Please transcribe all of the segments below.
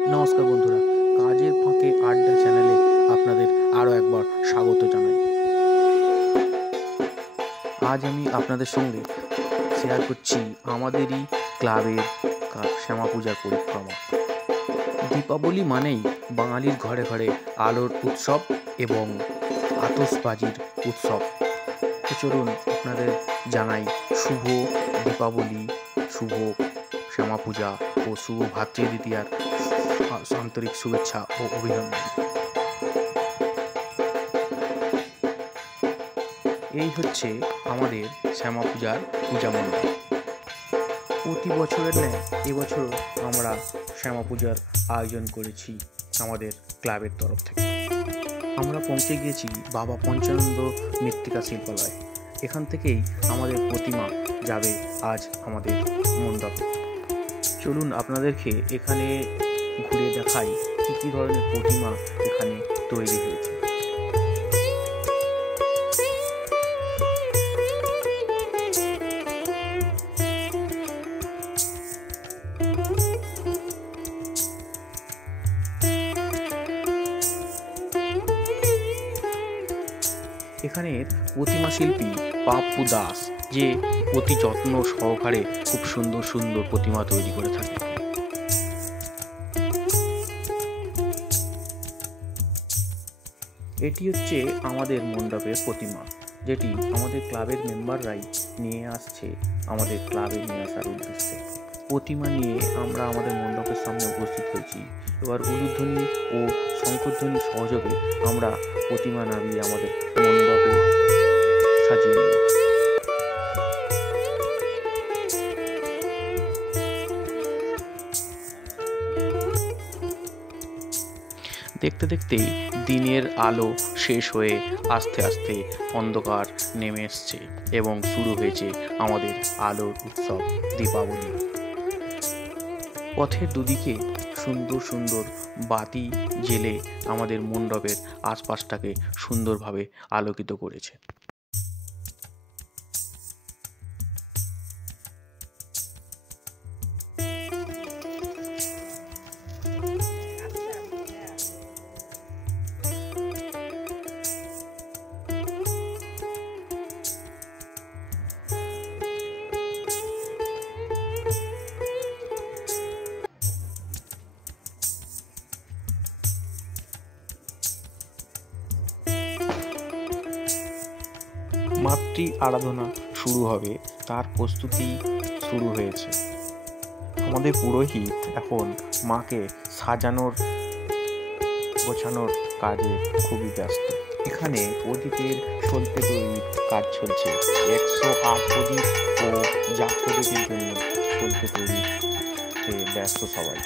নমস্কার বন্ধুরা, কাজের ফাঁকে আড্ডা চ্যানেলে আপনাদের আরও একবার স্বাগত জানাই। আজ আমি আপনাদের সঙ্গে শেয়ার করছি আমাদেরই ক্লাবের শ্যামা পূজার পরিক্রমা। দীপাবলি মানেই বাঙালির ঘরে ঘরে আলোর উৎসব এবং আতশবাজির উৎসব। তো চলুন আপনাদের জানাই শুভ দীপাবলি, শুভ শ্যামা পূজা ও শুভ ভাতৃদ্বিতীয়ার আন্তরিক শুভেচ্ছা ও অভিনন্দন। এই হচ্ছে আমাদের শ্যামা পূজার পূজা মণ্ডপ। প্রতি বছরের ন্যায় এবছরও আমরা শ্যামা পূজার আয়োজন করেছি আমাদের ক্লাবের তরফ থেকে। আমরা পৌঁছে গিয়েছি বাবা পঞ্চানন্দ মৃত্তিকা শিল্পালয়। এখান থেকেই আমাদের প্রতিমা যাবে আজ আমাদের মণ্ডপে। চলুন আপনাদেরকে এখানে ঘুরে দেখাই কী কী ধরনের প্রতিমা এখানে তৈরি হয়েছে। এখানের প্রতিমা শিল্পী পাপ্পু দাস, যে অতি যত্ন সহকারে খুব সুন্দর সুন্দর প্রতিমা তৈরি করে থাকে। এটি হচ্ছে আমাদের মণ্ডপের প্রতিমা, যেটি আমাদের ক্লাবের মেম্বাররাই নিয়ে আসছে আমাদের ক্লাবে নিয়ে আসার উদ্দেশ্যে। প্রতিমা নিয়ে আমরা আমাদের মণ্ডপের সামনে উপস্থিত হয়েছি। এবার উলুধ্বনি ও শঙ্খধ্বনির সহযোগে আমরা প্রতিমা নামিয়ে আমাদের মণ্ডপে সাজিয়ে নেব। দেখতে দেখতেই দিনের আলো শেষ হয়ে আস্তে আস্তে অন্ধকার নেমে এসছে এবং শুরু হয়েছে আমাদের আলোর উৎসব দীপাবলি। পথের দুদিকে সুন্দর সুন্দর বাতি জ্বেলে আমাদের মণ্ডপের আশপাশটাকে সুন্দরভাবে আলোকিত করেছে। মাতৃ আরাধনা শুরু হবে, তার প্রস্তুতি শুরু হয়েছে। আমাদের পুরোহিত এখন মাকে সাজানোর গোছানোর কাজে খুবই ব্যস্ত। এখানে প্রদীপের সলতে তৈরির কাজ চলছে। 108 প্রদীপ ও জাগ প্রদীপের জন্য সলতে তৈরিতে ব্যস্ত সবাই।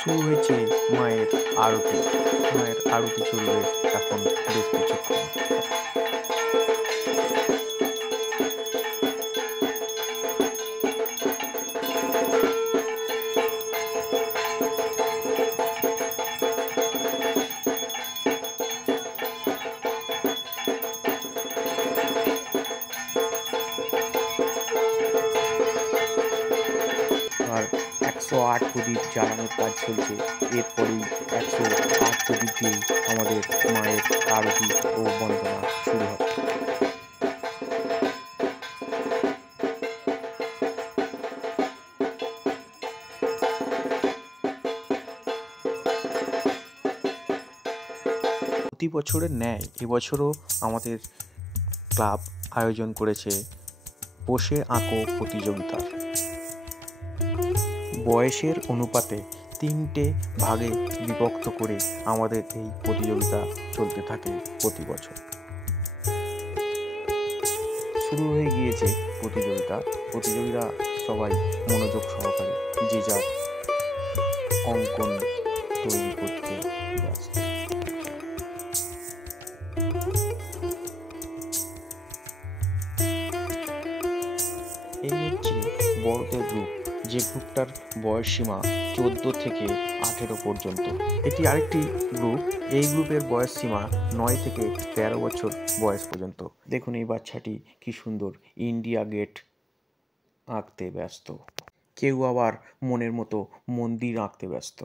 শুরু হয়েছে মায়ের আরতি। মায়ের আরতি চলবে এখন বেশ কিছুক্ষণ। আর 108 প্রদীপ জ্বালানোর কাজ চলছে। এরপরেই 108 প্রদীপ দিয়ে আমাদের মায়ের আরতি ও বন্দনা শুরু হবে। প্রতি বছরের ন্যায় এবছরও আমাদের ক্লাব আয়োজন করেছে বসে আঁকো প্রতিযোগিতার। বয়সের অনুপাতে 3টে ভাগে বিভক্ত করে আমাদের এই প্রতিযোগিতা চলতে থাকে প্রতি বছর। শুরু হয়ে গিয়েছে প্রতিযোগীরা সবাই মনোযোগ সহকারে যে যার অঙ্কন তৈরি করতে ব্যস্ত। এই হচ্ছে বড়দের গ্রুপ, যে গ্রুপটার বয়স সীমা 14 থেকে 18 পর্যন্ত। এটি আরেকটি গ্রুপ, এই গ্রুপের বয়স সীমা 9 থেকে 13 বছর বয়স পর্যন্ত। দেখুন এই বাচ্চাটি কি সুন্দর ইন্ডিয়া গেট আঁকতে ব্যস্ত, কেউ আবার মনের মতো মন্দির আঁকতে ব্যস্ত।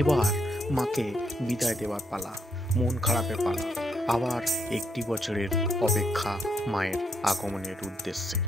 এবার মাকে বিদায় দেওয়ার পালা, মন খারাপের পালা। আবার একটি বছরের অপেক্ষা মায়ের আগমনের উদ্দেশ্যে।